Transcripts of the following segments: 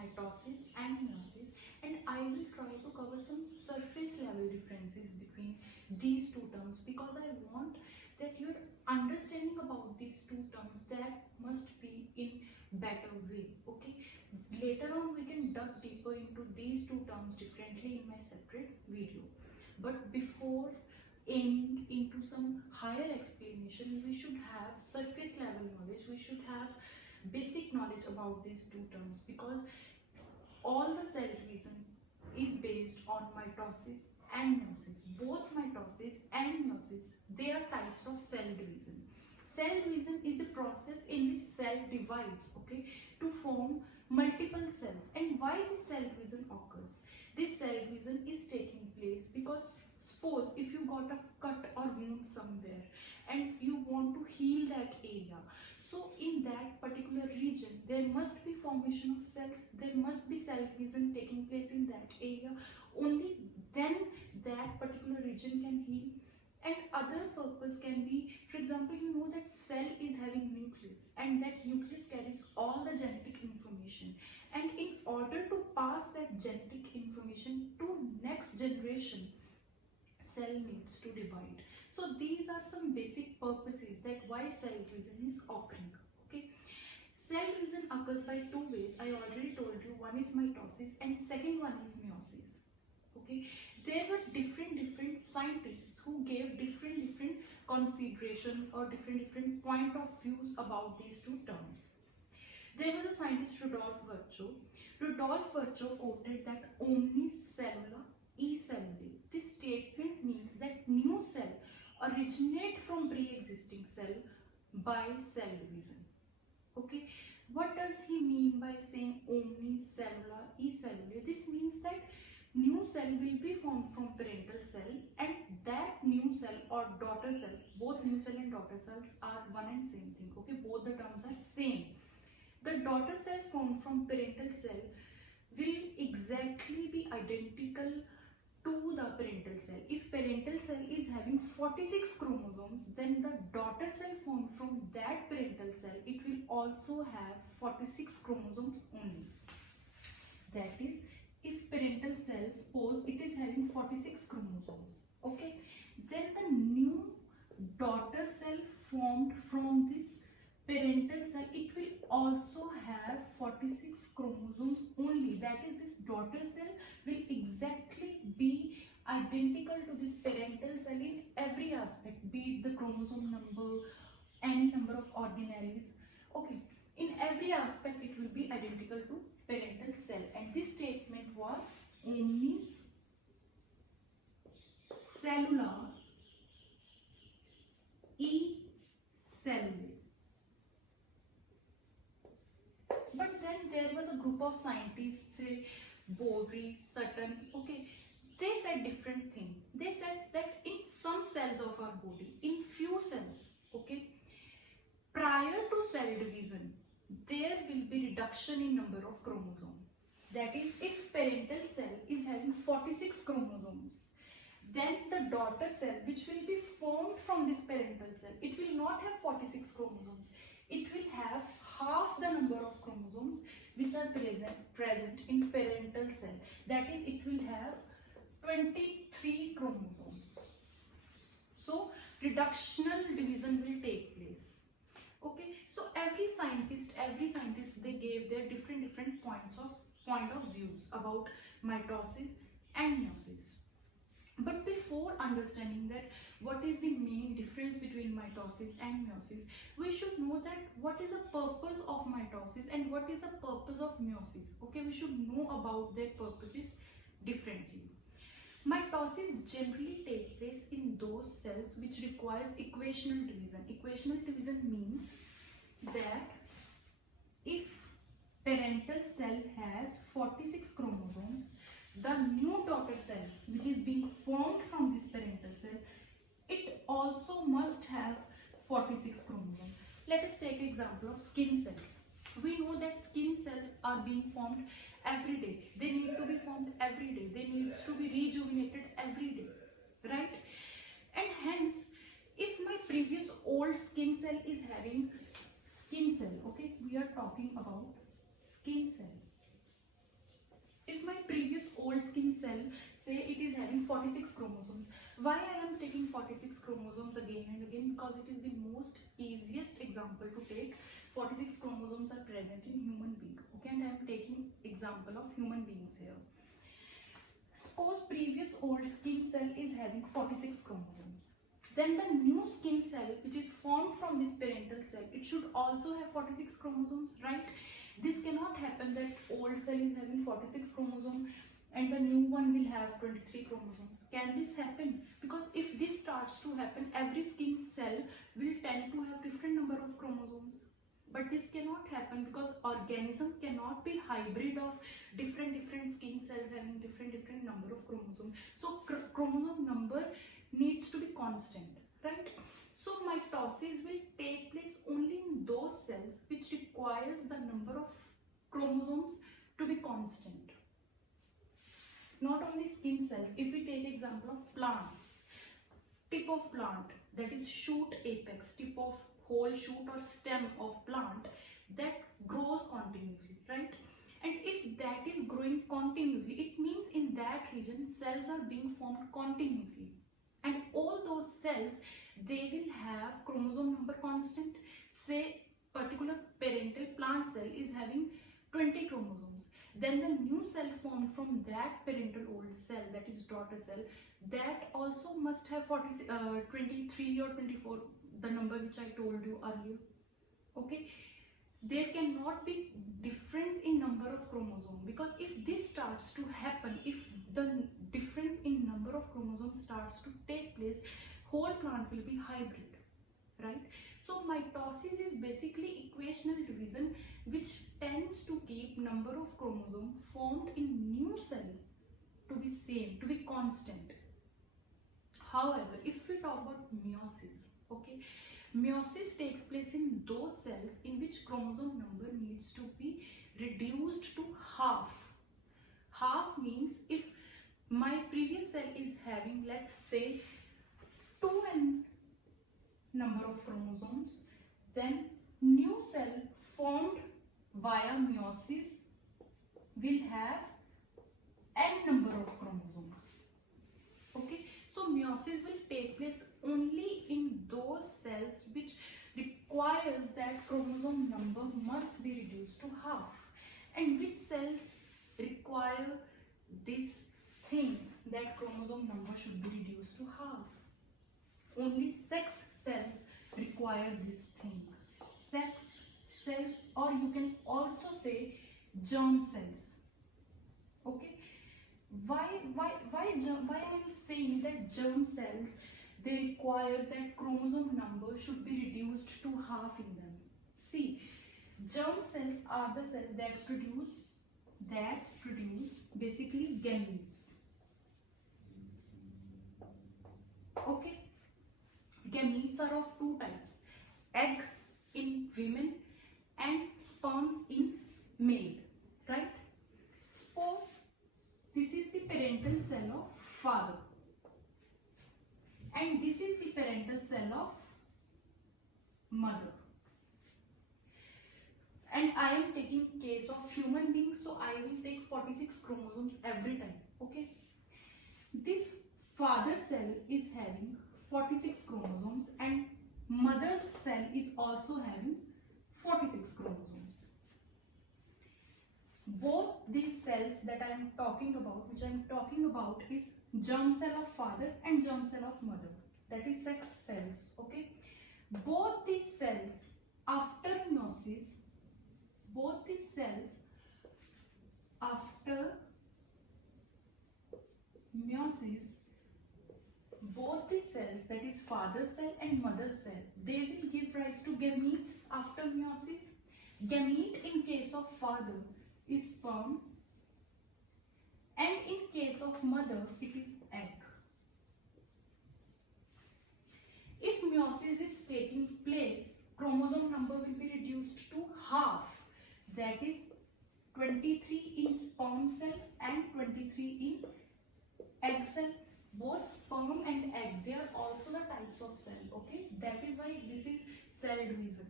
mitosis and meiosis, and I will try to cover some surface level differences between these two terms, because I want that your understanding about these two terms that must be in better way. Okay, later on we can dive deeper into these two terms differently in my separate video, but before aiming into some higher explanation, we should have surface level knowledge, we should have basic knowledge about these two terms, because all the cell division is based on mitosis and meiosis. Both mitosis and meiosis, they are types of cell division. Cell division is a process in which cell divides, okay, to form multiple cells. And why this cell division occurs? This cell division is taking place because suppose if you got a cut or wound somewhere and you want to heal that area, so in that particular region there must be formation of cells, there must be cell division taking place in that area. Only then that particular region can heal. And other purpose can be, for example, you know that cell is having nucleus, and that nucleus carries all the genetic information, and in order to pass that genetic information to next generation, cell needs to divide. So these are some basic purposes that why cell division is occurring. Okay, cell division occurs by two ways. I already told you, one is mitosis and second one is meiosis. Okay, there were different scientists who gave different considerations or different point of views about these two terms. There was a scientist, Rudolf Virchow. Rudolf Virchow quoted that omnis cellula e cellule. This statement means that new cell originate from pre-existing cell by cell division. Okay, what does he mean by saying omnis cellula e cellule? This means that new cell will be formed from parental cell, and that new cell or daughter cell, both new cell and daughter cells are one and same thing. Okay, both the terms are same. The daughter cell formed from parental cell will exactly be identical to the parental cell. If parental cell is having 46 chromosomes, then the daughter cell formed from that parental cell, it will also have 46 chromosomes only. That is, if parental cell, suppose it is having 46 chromosomes, okay, then the new daughter cell formed from this parental cell, it will also have 46 chromosomes only. That is, this daughter cell will exactly be identical to this parental cell in every aspect, be it the chromosome number, any number of organelles. Okay, in every aspect it will be identical to parental cell, and this statement was omnis cellula e cellule. But then there was a group of scientists, say Boveri, Sutton, okay, they said different thing. They said that in some cells of our body, in few cells, okay, prior to cell division, there will be reduction in number of chromosomes. That is, if parental cell is having 46 chromosomes, then the daughter cell, which will be formed from this parental cell, it will not have 46 chromosomes. It will have half the number of chromosomes which are present in parental cell. That is, it will have 23 chromosomes. So reductional division will take place. Okay, so every scientist, they gave their different point of views about mitosis and meiosis. But before understanding that what is the main difference between mitosis and meiosis, we should know that what is the purpose of mitosis and what is the purpose of meiosis. Okay, we should know about their purposes differently. Mitosis generally takes place in those cells which requires equational division. Equational division means that if parental cell has 46 chromosomes, the new daughter cell which is being formed from this parental cell, it also must have 46 chromosomes. Let us take example of skin cells. We know that skin cells are being formed every day. They need to be formed every day. They need to be rejuvenated every day, right? And hence, if my previous old skin cell is having skin cell, okay, we are talking about skin cell. cell, say it is having 46 chromosomes. Why I am taking 46 chromosomes again and again? Because it is the most easiest example to take. 46 chromosomes are present in human being. Okay, and I am taking example of human beings here. Suppose previous old skin cell is having 46 chromosomes. Then the new skin cell which is formed from this parental cell, it should also have 46 chromosomes, right? This cannot happen that old cell is having 46 chromosomes and the new one will have 23 chromosomes. Can this happen? Because if this starts to happen, every skin cell will tend to have different number of chromosomes. But this cannot happen because organism cannot be hybrid of different skin cells having different number of chromosomes. So chromosome number needs to be constant, right? So mitosis will take place only in those cells which requires the number of chromosomes to be constant. Not only skin cells, if we take example of plants, tip of plant, that is shoot apex, tip of whole shoot or stem of plant that grows continuously, right? And if that is growing continuously, it means in that region cells are being formed continuously, and all those cells, they will have chromosome number constant. Say particular parental plant cell is having 20 chromosomes, then the new cell formed from that parental old cell, that is daughter cell, that also must have 23 or 24, the number which I told you earlier. Okay, there cannot be difference in number of chromosomes, because if this starts to happen, if the difference in number of chromosomes starts to take place, whole plant will be hybrid, right? So mitosis is basically equational division which tends to keep number of chromosomes formed in new cell to be same, to be constant. However, if we talk about meiosis, okay, meiosis takes place in those cells in which chromosome number needs to be reduced to half. Half means if my previous cell is having, let's say, 2n number of chromosomes, then new cell formed via meiosis will have n number of chromosomes. Okay, so meiosis will take place only in those cells which requires that chromosome number must be reduced to half. And which cells require this thing, that chromosome number should be reduced to half? Only sex cells require this thing. Sex cells, or you can also say germ cells. Okay, why I am saying that germ cells, they require that chromosome number should be reduced to half in them? See, germ cells are the cells that produce basically gametes. Okay, gametes are of two types: egg in women and sperms in male, right? Suppose this is the parental cell of father and this is the parental cell of mother, and I am taking case of human beings, so I will take 46 chromosomes every time. Okay, this father cell is having 46 chromosomes and mother's cell is also having 46 chromosomes. Both these cells that I am talking about, which I am talking about, is germ cell of father and germ cell of mother, that is sex cells. Okay, both these cells after meiosis, both these cells after meiosis, both the cells, that is father cell and mother cell, they will give rise to gametes after meiosis. Gamete in case of father is sperm and in case of mother it is egg. If meiosis is taking place, chromosome number will be reduced to half, that is 23 in sperm cell and 23 in egg cell. Both sperm and egg, they are also the types of cell. Okay, that is why this is cell division.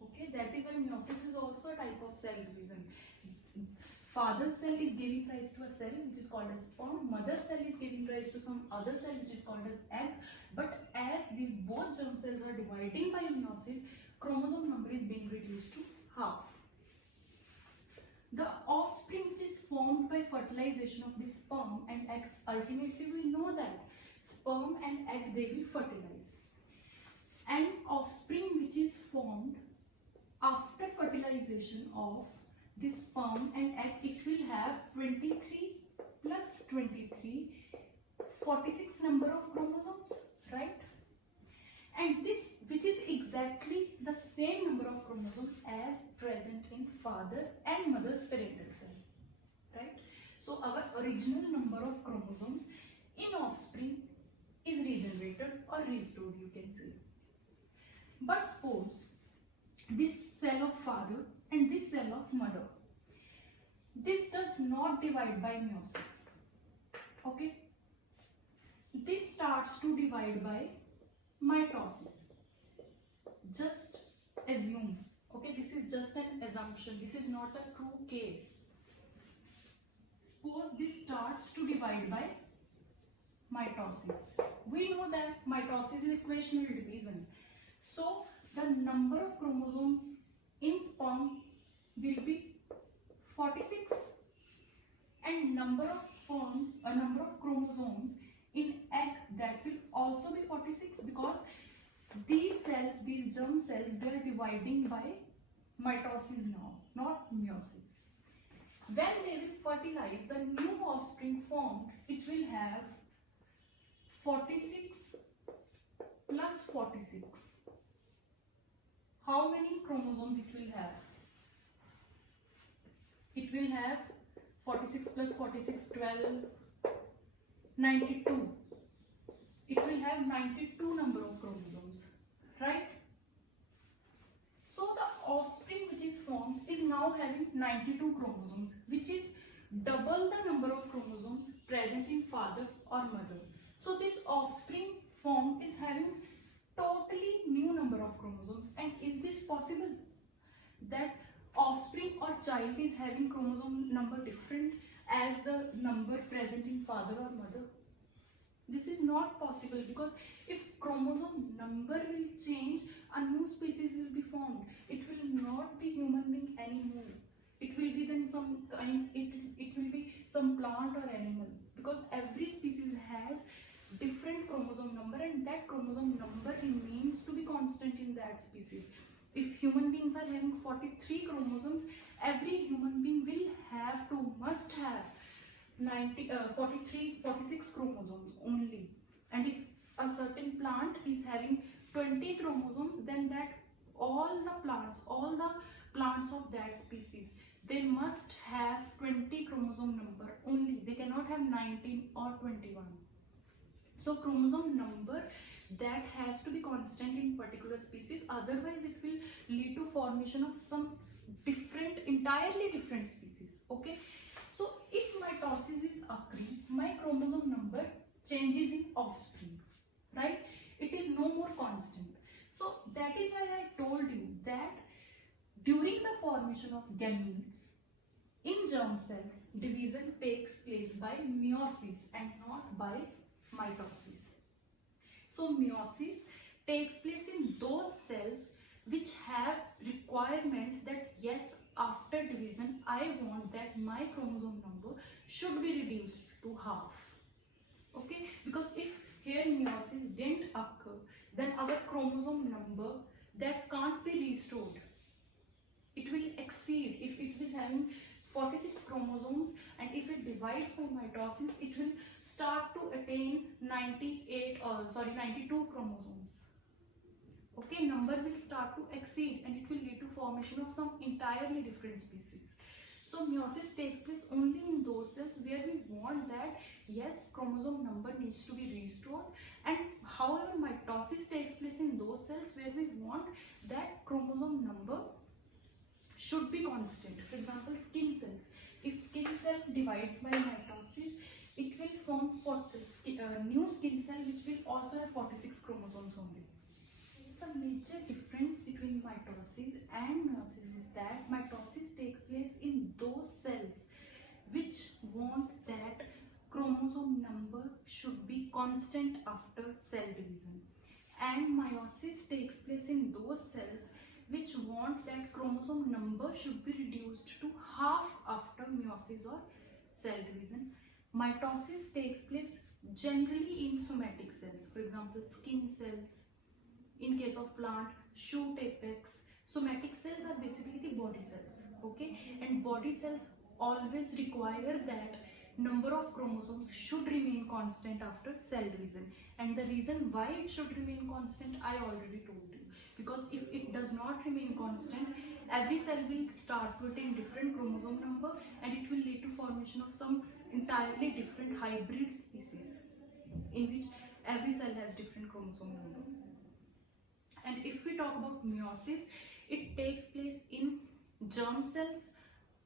Okay, that is why meiosis is also a type of cell division. father cell is giving rise to a cell which is called as sperm, mother cell is giving rise to some other cell which is called as egg. But as these both germ cells are dividing by meiosis, chromosome number is being reduced to half. The offspring which is formed by fertilization of the sperm and egg, ultimately we know that sperm and egg, they will fertilize. And offspring which is formed after fertilization of the sperm and egg, it will have 23 plus 23, 46 number of chromosomes, right? And this, which is exactly the same number of chromosomes as present in father and mother's parental cell, right? So our original number of chromosomes in offspring is regenerated or restored, you can say. But suppose this cell of father and this cell of mother, this does not divide by meiosis, okay? This starts to divide by mitosis. Just assume, okay, this is just an assumption, this is not a true case. Suppose this starts to divide by mitosis. We know that mitosis is equational division. So the number of chromosomes in sperm will be 46 and number of chromosomes in egg, that will also be 46, because these cells, these germ cells, they are dividing by mitosis now, not meiosis. When they will fertilize, the new offspring formed, it will have 46 plus 46. How many chromosomes it will have? It will have 46 plus 46, 12, 92. It will have 92 number of chromosomes, right? So the offspring which is formed is now having 92 chromosomes, which is double the number of chromosomes present in father or mother. So this offspring formed is having totally new number of chromosomes. And is this possible that offspring or child is having chromosome number different as the number present in father or mother? This is not possible, because if chromosome number will change, a new species will be formed. It will not be human being anymore. It will be then some kind, it will be some plant or animal, because every species has different chromosome number and that chromosome number remains to be constant in that species. If human beings are having 43 chromosomes, every human being will have to, must have 46 chromosomes only. And if a certain plant is having 20 chromosomes, then that all the plants of that species, they must have 20 chromosome number only. They cannot have 19 or 21. So chromosome number, that has to be constant in particular species, otherwise it will lead to formation of some different, entirely different species, okay? So if mitosis is occurring, my chromosome number changes in offspring, right? It is no more constant. So that is why I told you that during the formation of gametes in germ cells, division takes place by meiosis and not by mitosis. So meiosis takes place in those cells which have requirement that yes, after division I want that my chromosome number should be reduced to half, okay? Because if here meiosis didn't occur, then our chromosome number, that can't be restored. It will exceed. If it is having 46 chromosomes and if it divides by mitosis, it will start to attain 92 chromosomes. Okay, number will start to exceed and it will lead to formation of some entirely different species. So meiosis takes place only in those cells where we want that yes, chromosome number needs to be restored, and however mitosis takes place in those cells where we want that chromosome number should be constant. For example, skin cells. If skin cell divides by mitosis, it will form new skin cell which will also have 46 chromosomes only. The major difference between mitosis and meiosis is that mitosis takes place in those cells constant after cell division. And meiosis takes place in those cells which want that chromosome number should be reduced to half after meiosis or cell division. Mitosis takes place generally in somatic cells, for example skin cells. In case of plant, shoot apex. Somatic cells are basically the body cells, okay, and body cells always require that number of chromosomes should remain constant after cell division. And the reason why it should remain constant I already told you, because if it does not remain constant, every cell will start to attain different chromosome number and it will lead to formation of some entirely different hybrid species in which every cell has different chromosome number. And if we talk about meiosis, it takes place in germ cells,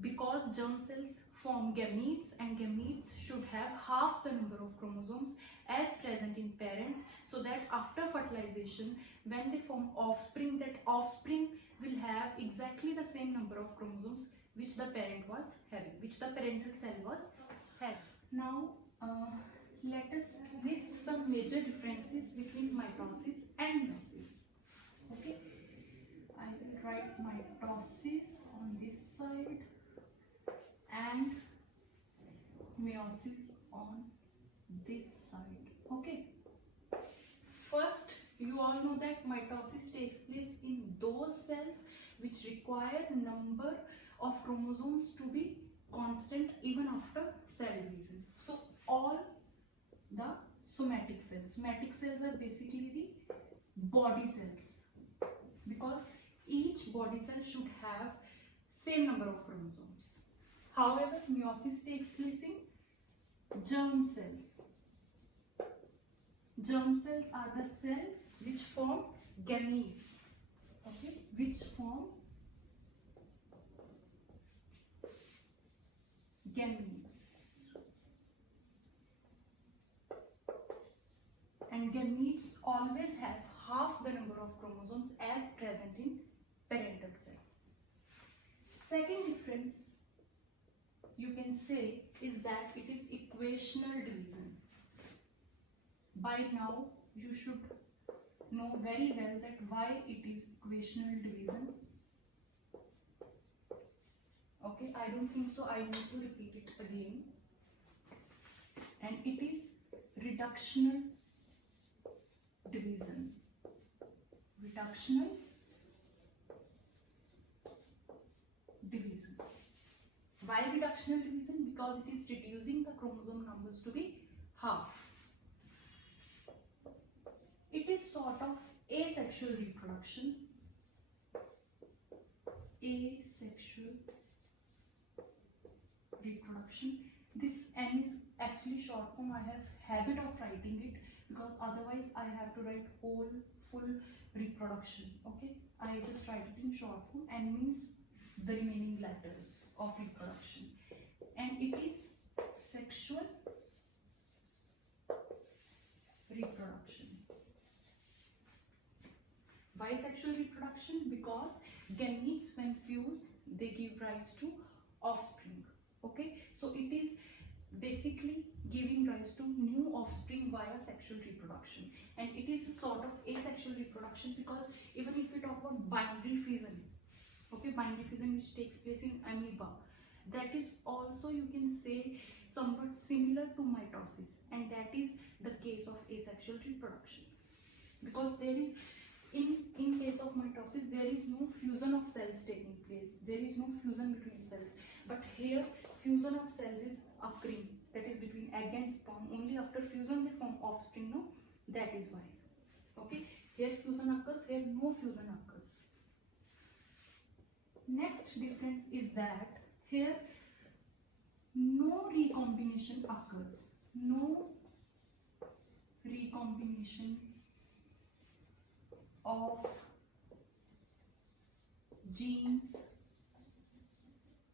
because germ cells form gametes and gametes should have half the number of chromosomes as present in parents, so that after fertilization when they form offspring, that offspring will have exactly the same number of chromosomes which the parent was having, which the parental cell was having. Now let us list some major differences between mitosis and meiosis. Okay, I will write mitosis on this side and meiosis on this side. Okay, first you all know that mitosis takes place in those cells which require number of chromosomes to be constant even after cell division. So all the somatic cells are basically the body cells, because each body cell should have same number of chromosomes. However, meiosis takes place in germ cells. Germ cells are the cells which form gametes, okay, which form gametes. And gametes always have half the number of chromosomes as present in parental cell. Second difference you can say is that it is equational division. By now you should know very well that why it is equational division. Okay, I don't think so I need to repeat it again. And it is reductional division. Reductional division. Why reductional division? Because it is reducing the chromosome numbers to be half. It is sort of asexual reproduction. Asexual reproduction. This N is actually short form. I have habit of writing it because otherwise I have to write whole full reproduction. Okay, I just write it in short form. N means the remaining letters of reproduction, and it is sexual reproduction. Bisexual reproduction because gametes when fuse they give rise to offspring. Okay, so it is basically giving rise to new offspring via sexual reproduction, and it is a sort of asexual reproduction because even if we talk about binary fission, okay, binary fission which takes place in amoeba, that is also you can say somewhat similar to mitosis, and that is the case of asexual reproduction, because there is in case of mitosis there is no fusion of cells taking place, there is no fusion between cells, but here fusion of cells is occurring, that is between egg and sperm. Only after fusion they form offspring, no, that is why. Okay, here fusion occurs, here no fusion occurs. Next difference is that here no recombination occurs, no recombination of genes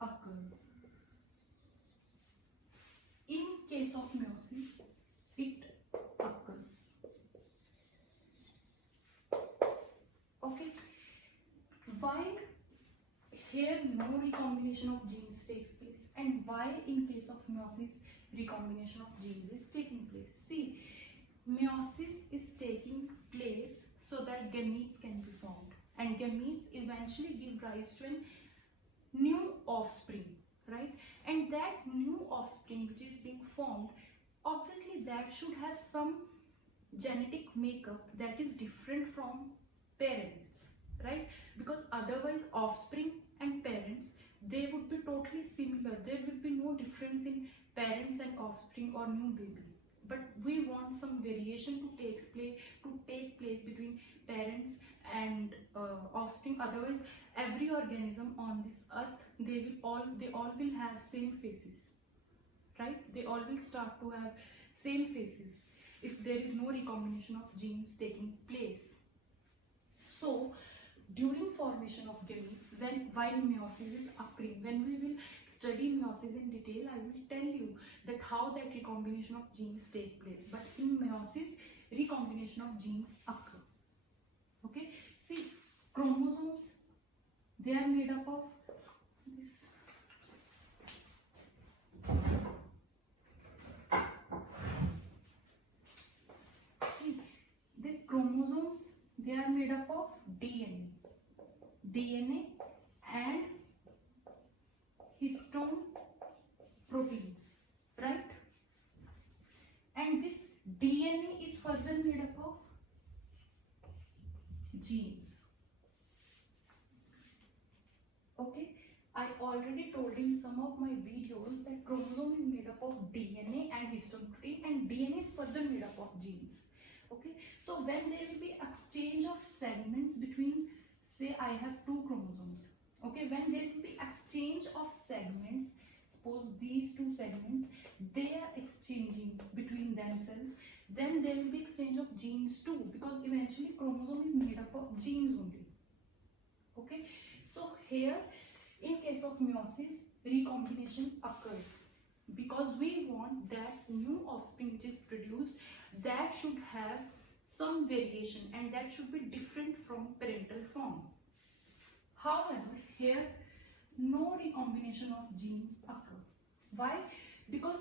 occurs. In case of meiosis, it occurs. Okay, why here no recombination of genes takes place, and why in case of meiosis recombination of genes is taking place? See, meiosis is taking place so that gametes can be formed, and gametes eventually give rise to a new offspring, right? And that new offspring which is being formed, obviously that should have some genetic makeup that is different from parents, right? Because otherwise offspring and parents, they would be totally similar. There will be no difference in parents and offspring or new baby. But we want some variation to take place between parents and offspring. Otherwise every organism on this earth, they all will have same faces, right? They all will start to have same faces if there is no recombination of genes taking place. So during formation of gametes, while meiosis is occurring, when we will study meiosis in detail, I will tell you that how that recombination of genes take place. But in meiosis, recombination of genes occur. Okay, see, chromosomes, they are made up of this. See, the chromosomes, they are made up of DNA and histone proteins, right? And this DNA is further made up of genes. Okay, I already told in some of my videos that chromosome is made up of DNA and histone protein, and DNA is further made up of genes. Okay, so when there will be exchange of segments between, say I have two chromosomes, okay, when there will be exchange of segments, suppose these two segments, they are exchanging between themselves, then there will be exchange of genes too, because eventually chromosome is made up of genes only. Okay, so here in case of meiosis, recombination occurs because we want that new offspring which is produced, that should have some variation and that should be different from parental form. However, here no recombination of genes occur. Why? Because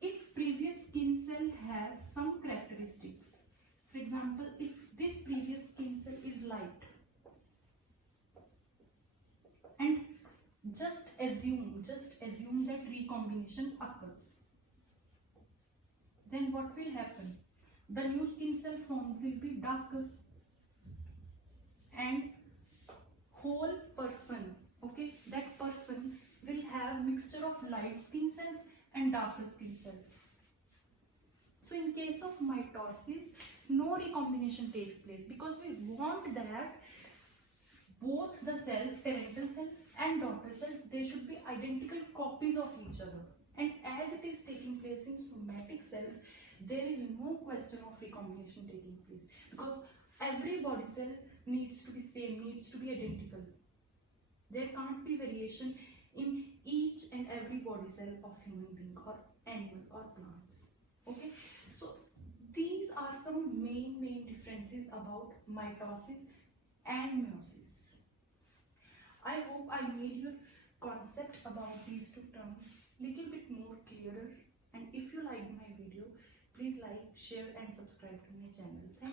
if previous skin cell have some characteristics, for example, if this previous skin cell is light, and just assume that recombination occurs, then what will happen? The new skin cell formed will be darker, and whole person, okay, that person will have mixture of light skin cells and darker skin cells. So in case of mitosis, no recombination takes place because we want that both the cells, parental cell and daughter cells, they should be identical copies of each other. And as it is taking place in somatic cells, there is no question of recombination taking place because every body cell needs to be same, needs to be identical. There can't be variation in each and every body cell of human being or animal or plants. Okay, so these are some main differences about mitosis and meiosis. I hope I made your concept about these two terms little bit more clearer, and if you liked my video, please like, share and subscribe to my channel. Thank you.